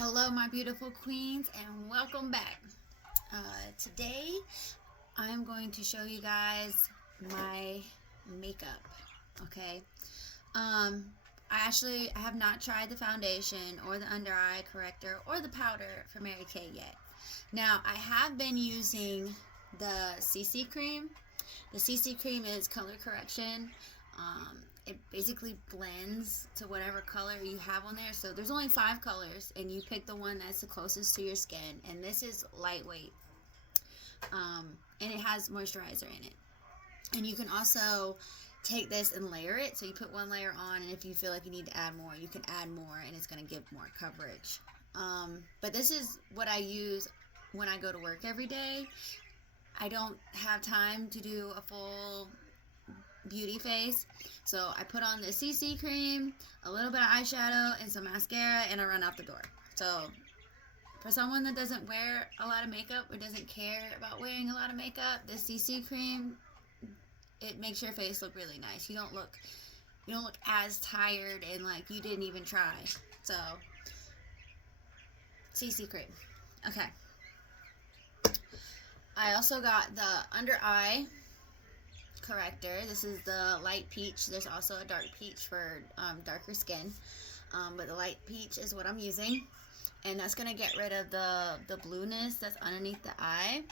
Hello, my beautiful queens, and welcome back. Today, I'm going to show you guys my makeup. Okay. Um, I have not tried the foundation or the under eye corrector or the powder for Mary Kay yet. Now, I have been using the CC cream. The CC cream is color correction. It basically blends to whatever color you have on there. So there's only 5 colors, and you pick the one that's the closest to your skin. And this is lightweight, and it has moisturizer in it. And you can also take this and layer it. So you put one layer on, and if you feel like you need to add more, you can add more, and it's going to give more coverage. But this is what I use when I go to work every day. I don't have time to do a full beauty face, so I put on the CC cream, a little bit of eyeshadow, and some mascara, and I run out the door. So for someone that doesn't wear a lot of makeup or doesn't care about wearing a lot of makeup, this CC cream, it makes your face look really nice. You don't look as tired and like you didn't even try. So CC cream. Okay. I also got the under eye corrector. This is the light peach. There's also a dark peach for darker skin, but the light peach is what I'm using, and that's going to get rid of the blueness that's underneath the eye.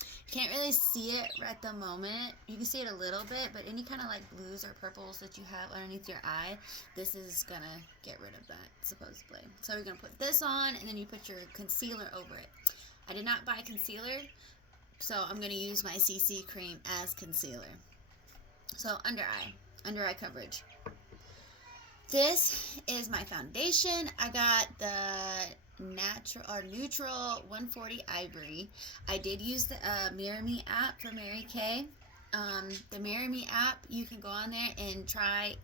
You can't really see it at the moment. You can see it a little bit, but any kind of like blues or purples that you have underneath your eye, this is going to get rid of that, supposedly. So we're going to put this on, and then you put your concealer over it. I did not buy concealer, so I'm going to use my CC cream as concealer. So under eye coverage. This is my foundation. I got the neutral 140 ivory. I did use the Mirror Me app for Mary Kay. The Mirror Me app, you can go on there and try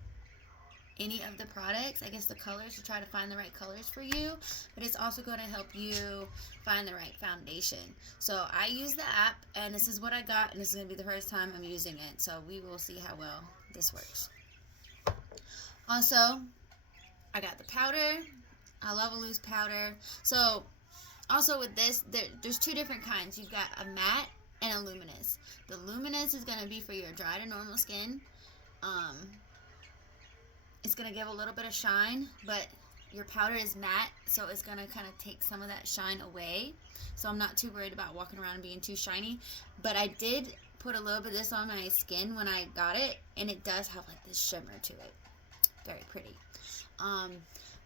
any of the products, I guess the colors, to try to find the right colors for you, but it's also going to help you find the right foundation. So I use the app, and this is what I got, and this is going to be the first time I'm using it, so we will see how well this works. Also, I got the powder. I love a loose powder. So also with this, there's 2 different kinds. You've got a matte and a luminous. The luminous is going to be for your dry to normal skin. It's going to give a little bit of shine, but your powder is matte, so it's going to kind of take some of that shine away. So I'm not too worried about walking around and being too shiny. But I did put a little bit of this on my skin when I got it, and it does have like this shimmer to it. Very pretty.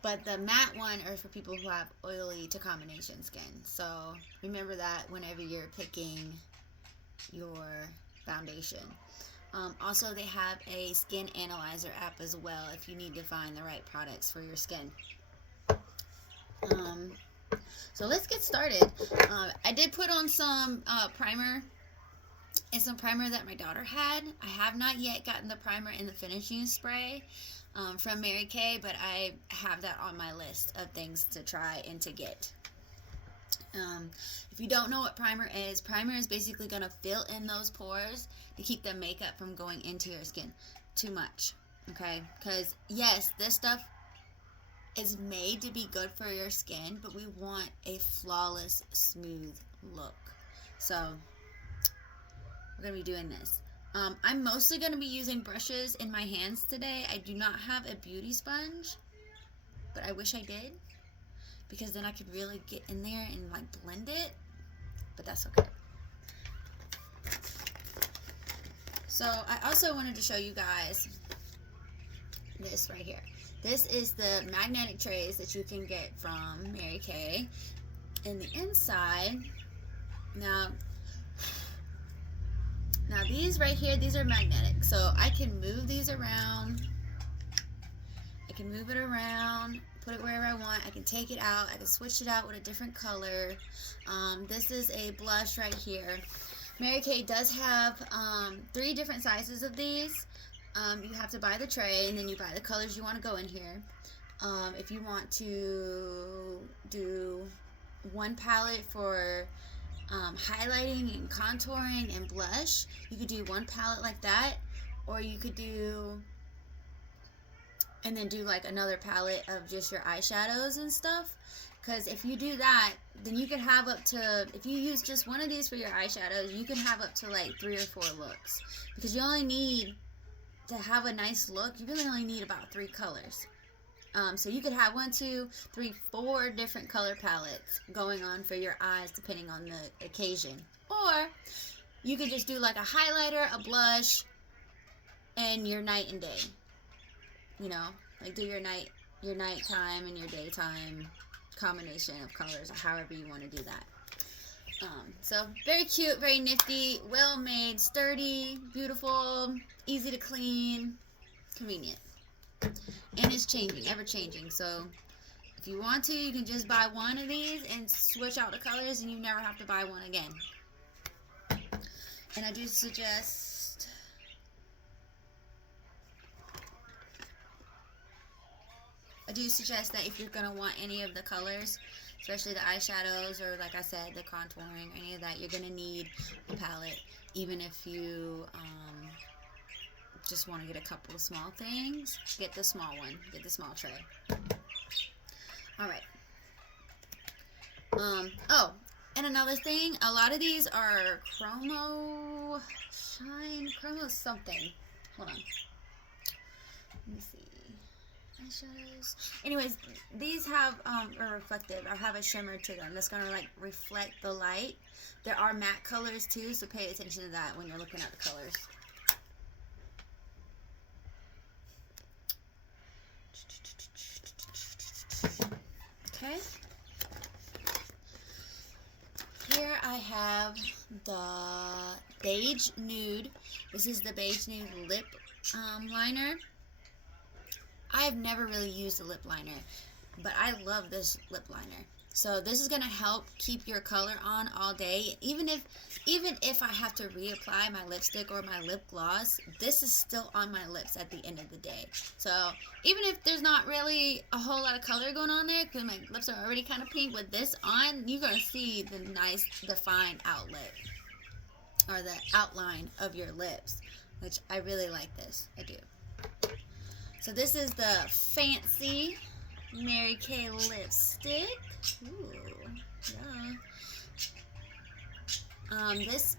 But the matte one are for people who have oily to combination skin. So remember that whenever you're picking your foundation. Also, they have a skin analyzer app as well if you need to find the right products for your skin. So let's get started. I did put on some primer. It's some primer that my daughter had. I have not yet gotten the primer in the finishing spray from Mary Kay, but I have that on my list of things to try and to get. If you don't know what primer is basically going to fill in those pores to keep the makeup from going into your skin too much. Okay? Because, yes, this stuff is made to be good for your skin, but we want a flawless, smooth look. So, we're going to be doing this. I'm mostly going to be using brushes in my hands today. I do not have a beauty sponge, but I wish I did, because then I could really get in there and like blend it, but that's okay. So I also wanted to show you guys this right here. This is the magnetic trays that you can get from Mary Kay. In the inside, now these right here, these are magnetic, so I can move these around. I can move it around, put it wherever I want. I can take it out. I can switch it out with a different color. This is a blush right here. Mary Kay does have 3 different sizes of these. You have to buy the tray, and then you buy the colors you want to go in here. If you want to do one palette for highlighting and contouring and blush, you could do one palette like that, or you could do and then do like another palette of just your eyeshadows and stuff. Because if you do that, then you can have up to, if you use just one of these for your eyeshadows, you can have up to like 3 or 4 looks. Because you only need, to have a nice look, you really only need about 3 colors. So you could have 1, 2, 3, 4 different color palettes going on for your eyes depending on the occasion. Or you could just do like a highlighter, a blush, and your night and day. You know, like do your nighttime and your daytime combination of colors, or however you want to do that. So very cute, very nifty, well made, sturdy, beautiful, easy to clean, convenient. And it's changing, ever changing. So if you want to, you can just buy one of these and switch out the colors, and you never have to buy one again. And I do suggest that if you're going to want any of the colors, especially the eyeshadows or, like I said, the contouring, any of that, you're going to need a palette. Even if you just want to get a couple of small things, get the small one. Get the small tray. Alright. Oh, and another thing, a lot of these are Chromo something. Hold on. Let me see. Eyeshadows. Anyways, these have are reflective, or have a shimmer to them that's gonna like reflect the light. There are matte colors too, so pay attention to that when you're looking at the colors. Okay. Here I have the Beige Nude. This is the Beige Nude lip liner. I've never really used a lip liner, but I love this lip liner. So this is going to help keep your color on all day. Even if I have to reapply my lipstick or my lip gloss, this is still on my lips at the end of the day. So even if there's not really a whole lot of color going on there, because my lips are already kind of pink, with this on, you're going to see the nice defined outlet, or the outline of your lips, which I really like this. I do. So this is the Fancy Mary Kay lipstick. Ooh, yeah. This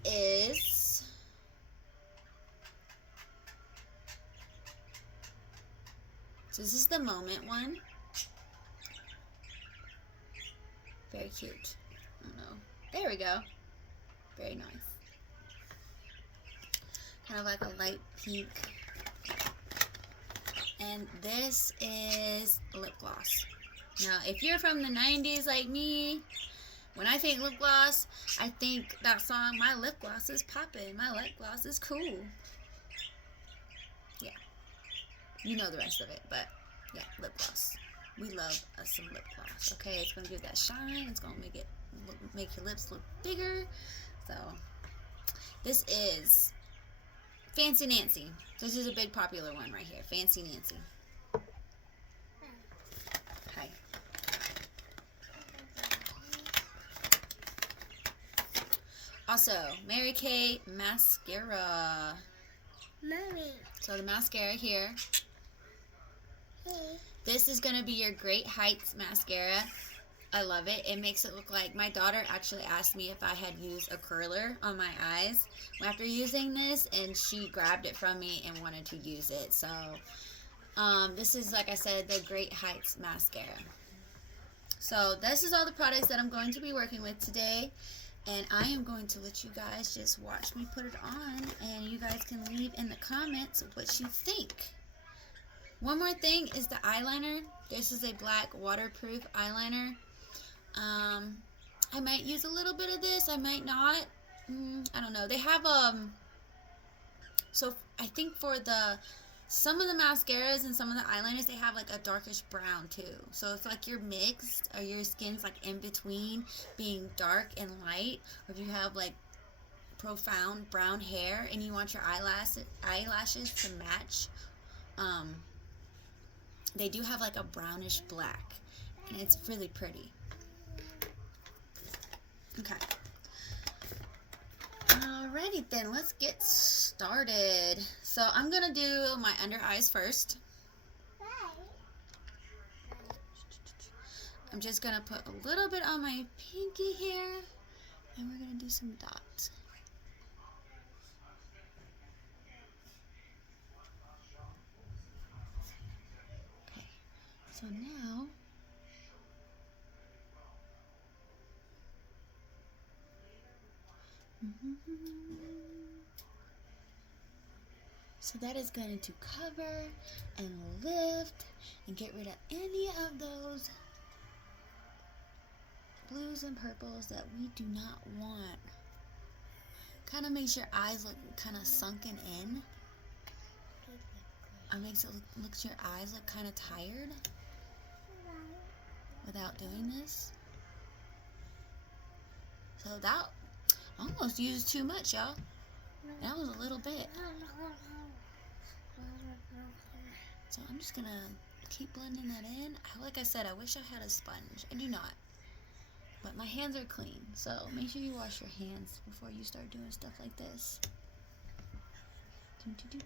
is the Moment one. Very cute. I don't know. There we go. Very nice. Kind of like a light pink. And this is lip gloss. Now, if you're from the 90s like me, when I think lip gloss, I think that song, My Lip Gloss is Poppin', My Lip Gloss is Cool. Yeah. You know the rest of it, but yeah, lip gloss. We love us some lip gloss, okay? It's going to give that shine. It's going to make your lips look bigger. So, this is Fancy Nancy. This is a big popular one right here. Fancy Nancy. Hi. Also, Mary Kay mascara. Mommy. So the mascara here. Hey. This is going to be your Great Heights mascara. I love it. It makes it look like, my daughter actually asked me if I had used a curler on my eyes after using this, and she grabbed it from me and wanted to use it. So this is, like I said, the Great Heights mascara. So this is all the products that I'm going to be working with today, and I am going to let you guys just watch me put it on, and you guys can leave in the comments what you think. One more thing is the eyeliner. This is a black waterproof eyeliner. I might use a little bit of this. I might not. I don't know. They have so I think for some of the mascaras and some of the eyeliners, they have like a darkish brown too. So it's like you're mixed, or your skin's like in between being dark and light, or if you have like profound brown hair and you want your eyelashes to match, they do have like a brownish black, and it's really pretty. Okay. Alrighty then, let's get started. So I'm gonna do my under eyes first. Hi. I'm just going to put a little bit on my pinky here, and we're going to do some dots. Okay, so now so that is going to cover and lift and get rid of any of those blues and purples that we do not want. Kind of makes your eyes look kind of sunken in. It makes it looks your eyes look kind of tired without doing this. So that almost used too much, y'all. That was a little bit. So I'm just gonna keep blending that in. Like I said, I wish I had a sponge. I do not. But my hands are clean, so make sure you wash your hands before you start doing stuff like this. Okay.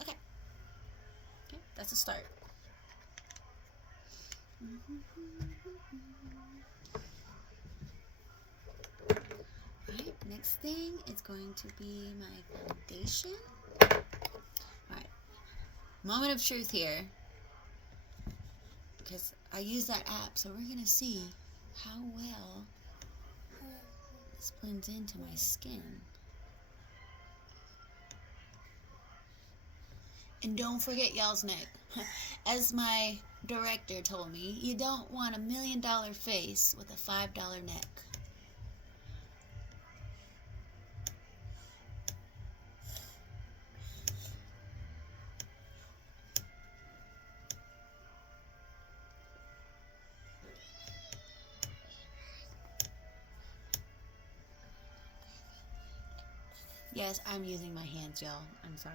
Okay, that's a start. Alright, next thing is going to be my foundation. Alright, moment of truth here. Because I use that app, so we're going to see how well this blends into my skin. And don't forget y'all's neck. As my director told me, you don't want $1 million face with a $5 neck. Yes, I'm using my hands, y'all. I'm sorry.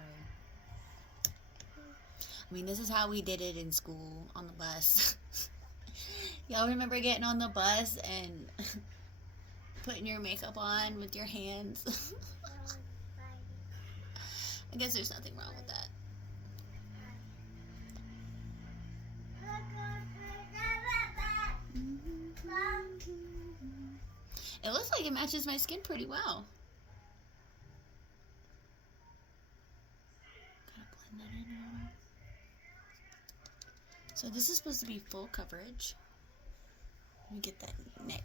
I mean, this is how we did it in school on the bus. Y'all remember getting on the bus and putting your makeup on with your hands? I guess there's nothing wrong with that. It looks like it matches my skin pretty well. So this is supposed to be full coverage. Let me get that neck.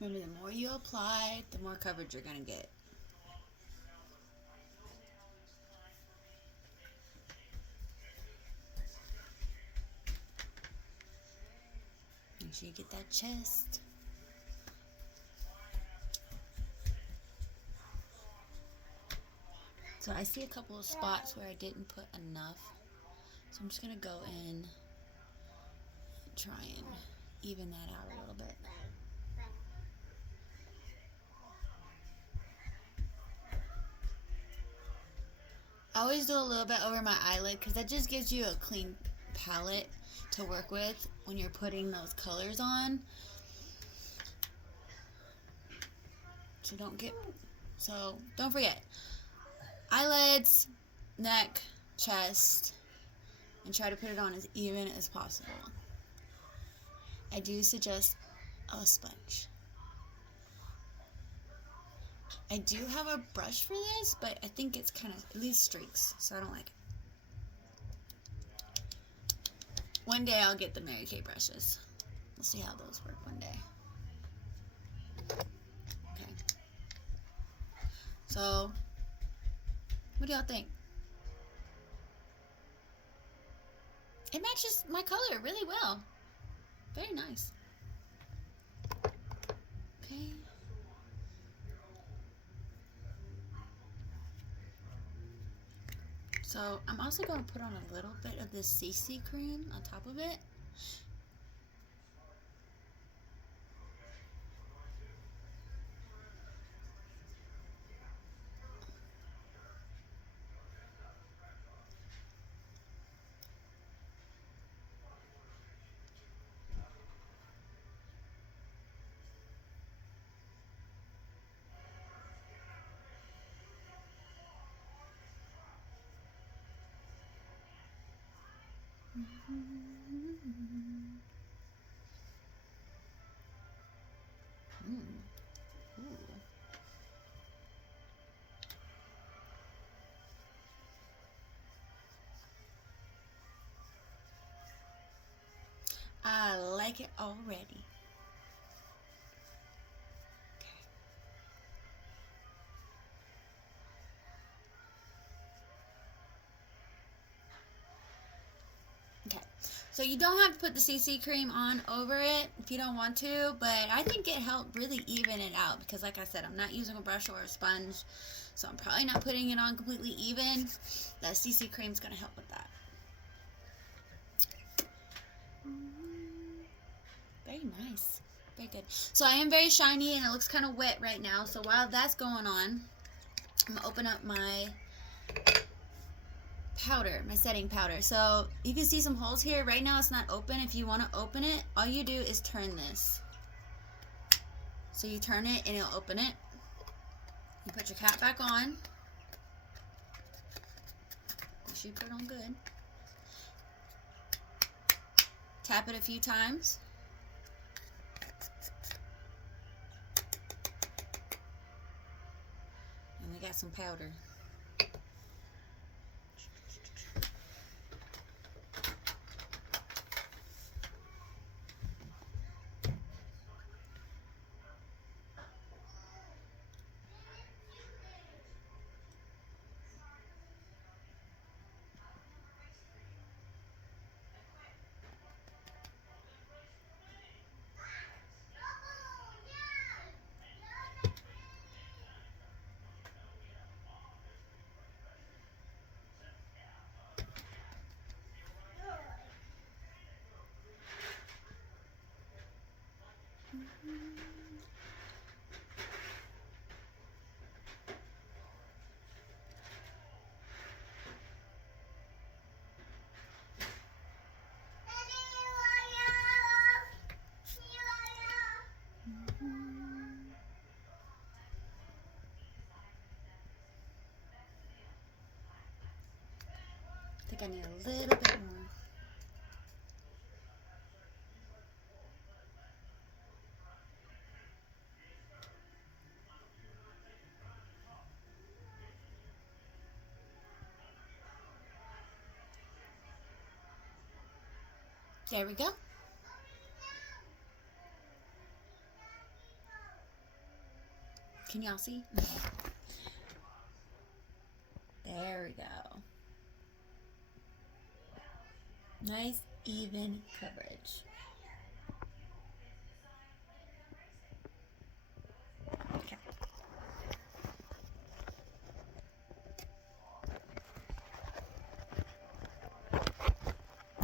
Remember, the more you apply, the more coverage you're going to get. Make sure you get that chest. So I see a couple of spots where I didn't put enough. So I'm just going to go in and try and even that out a little bit. I always do a little bit over my eyelid because that just gives you a clean palette to work with when you're putting those colors on. So don't forget. Eyelids, neck, chest, and try to put it on as even as possible. I do suggest a sponge. I do have a brush for this, but I think it's kind of, it leaves streaks, so I don't like it. One day I'll get the Mary Kay brushes. We'll see how those work one day. Okay. So, what do y'all think? It matches my color really well. Very nice. Okay. So I'm also going to put on a little bit of this CC cream on top of it. Ooh. I like it already. Okay, so you don't have to put the CC cream on over it if you don't want to, but I think it helped really even it out because like I said, I'm not using a brush or a sponge, so I'm probably not putting it on completely even. That CC cream is going to help with that. Very nice. Very good. So I am very shiny and it looks kind of wet right now, so while that's going on, I'm going to open up my powder, my setting powder. So you can see some holes here. Right now it's not open. If you want to open it, all you do is turn this. So you turn it and it'll open it. You put your cap back on. Make sure you put it on good. Tap it a few times. And we got some powder. I think I need a little bit more. There we go. Can y'all see? There we go. Nice, even coverage. Okay.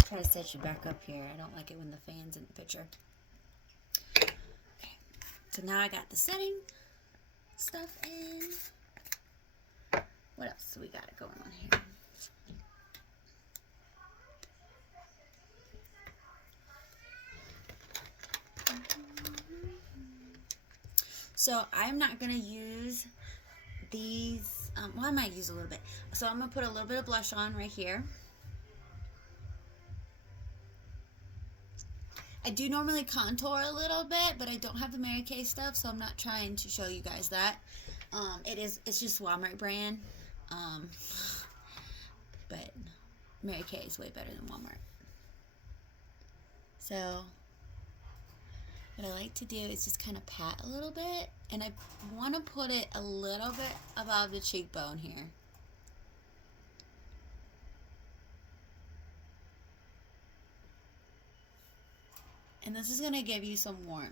Try to set you back up here. I don't like it when the fan's in the picture. Okay. So now I got the setting stuff in. What else do we got going on here? So I'm not going to use these, well, I might use a little bit. So I'm going to put a little bit of blush on right here. I do normally contour a little bit, but I don't have the Mary Kay stuff, so I'm not trying to show you guys that. It's just Walmart brand. But Mary Kay is way better than Walmart. So what I like to do is just kind of pat a little bit, and I want to put it a little bit above the cheekbone here. And this is going to give you some warmth.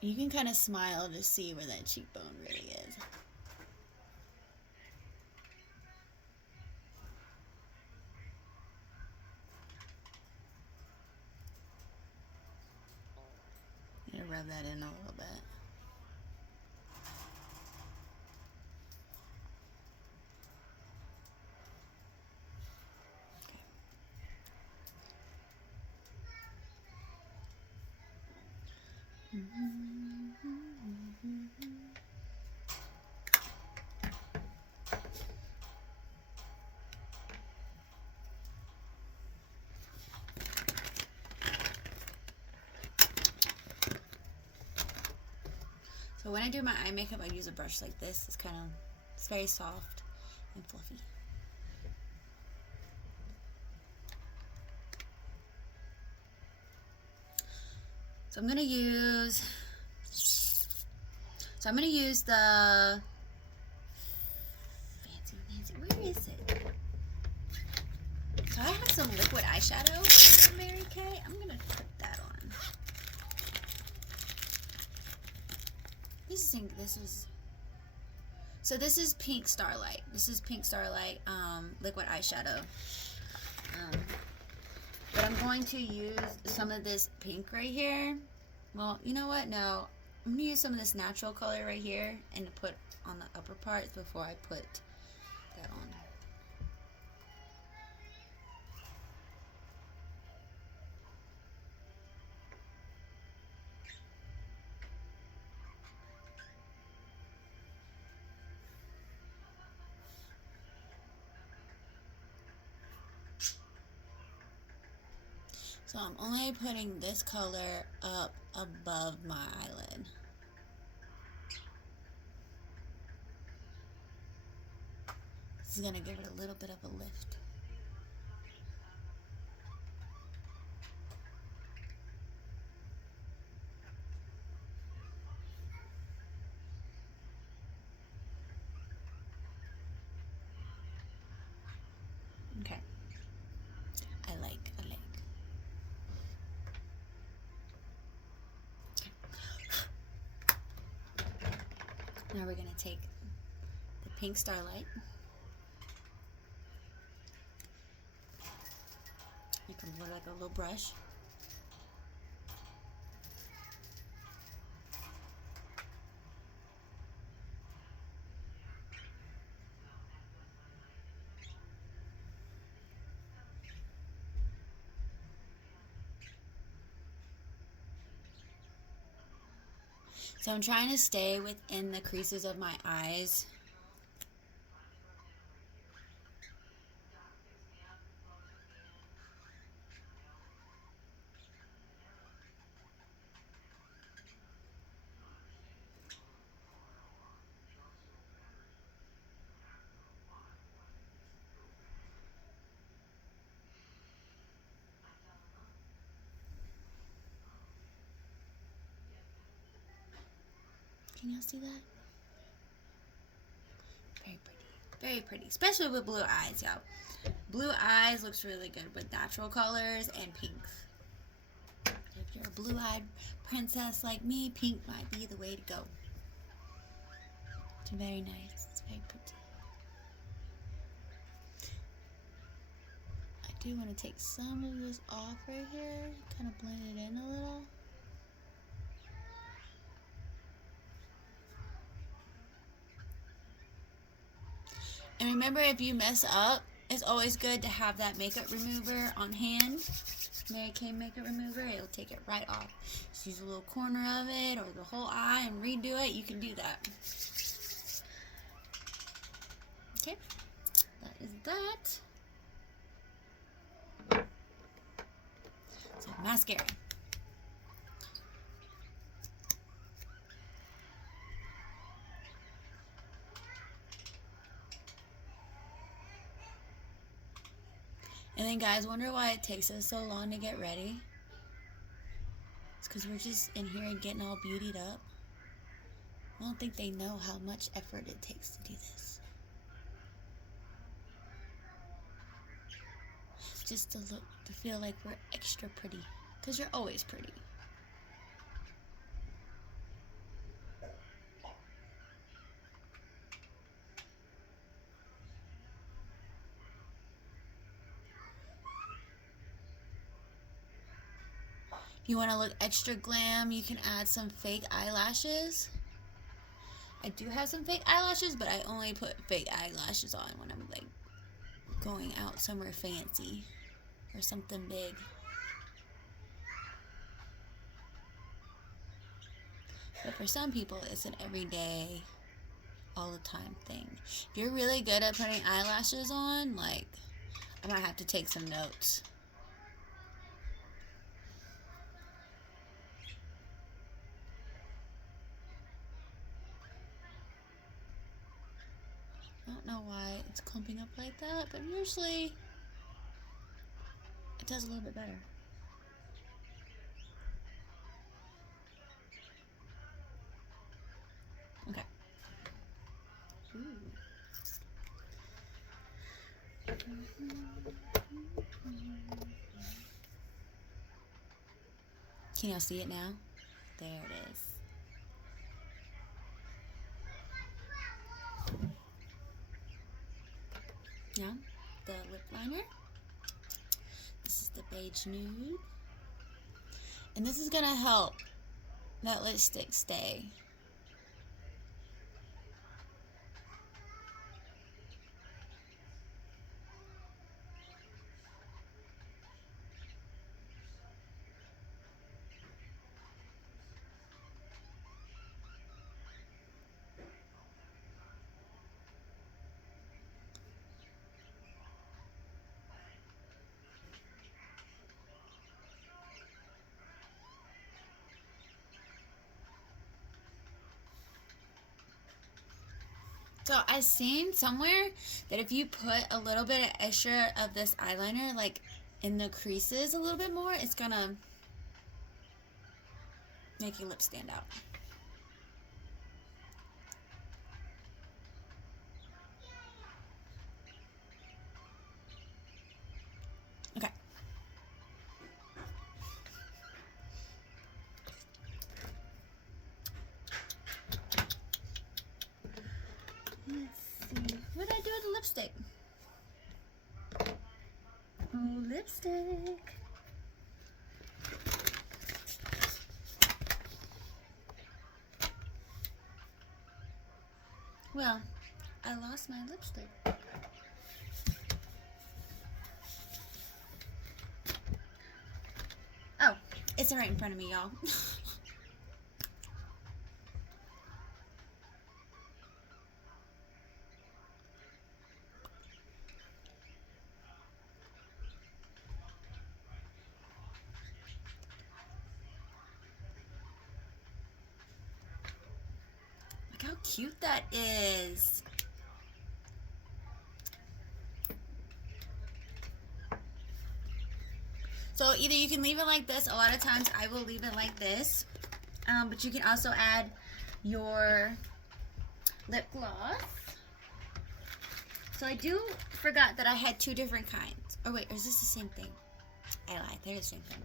You can kind of smile to see where that cheekbone really is. I'm going to rub that in a little bit. Okay. So when I do my eye makeup, I use a brush like this. It's very soft and fluffy. So I'm gonna use the fancy. Where is it? So I have some liquid eyeshadow from Mary Kay. I'm gonna put that on. This is Pink Starlight. This is Pink Starlight liquid eyeshadow. But I'm going to use some of this pink right here. Well, you know what? No. I'm going to use some of this natural color right here and put on the upper parts before I put that on. So I'm only putting this color up above my eyelid. This is going to give it a little bit of a lift. Okay. I like. Now we're going to take the Pink Starlight. You can put like a little brush. So I'm trying to stay within the creases of my eyes. Can y'all see that? Very pretty. Very pretty. Especially with blue eyes, y'all. Blue eyes looks really good with natural colors and pinks. If you're a blue-eyed princess like me, pink might be the way to go. It's very nice. It's very pretty. I do want to take some of this off right here. Kind of blend it in a little. And remember, if you mess up, it's always good to have that makeup remover on hand. Mary Kay makeup remover. It'll take it right off. Just use a little corner of it or the whole eye and redo it. You can do that. Okay. That is that. So, mascara. And then guys, wonder why it takes us so long to get ready? It's because we're just in here getting all beautied up. I don't think they know how much effort it takes to do this. Just to feel like we're extra pretty. Because you're always pretty. If you want to look extra glam, you can add some fake eyelashes. I do have some fake eyelashes, but I only put fake eyelashes on when I'm like going out somewhere fancy or something big. But for some people, it's an everyday, all the time thing. If you're really good at putting eyelashes on, like, I might have to take some notes. don't know why it's clumping up like that, but usually it does a little bit better. Okay. Ooh. Can y'all see it now? There it is. Now, the lip liner. This is the beige nude. And this is gonna help that lipstick stay. So I seen somewhere that if you put a little bit of extra of this eyeliner, like in the creases a little bit more, it's gonna make your lips stand out. Okay. Let's see. What did I do with the lipstick? Oh, lipstick. Well, I lost my lipstick. Oh, it's right in front of me, y'all. Look how cute that is. So either you can leave it like this. A lot of times I will leave it like this. But you can also add your lip gloss. So I forgot that I had two different kinds. Oh wait, or is this the same thing? I lied, they're the same thing.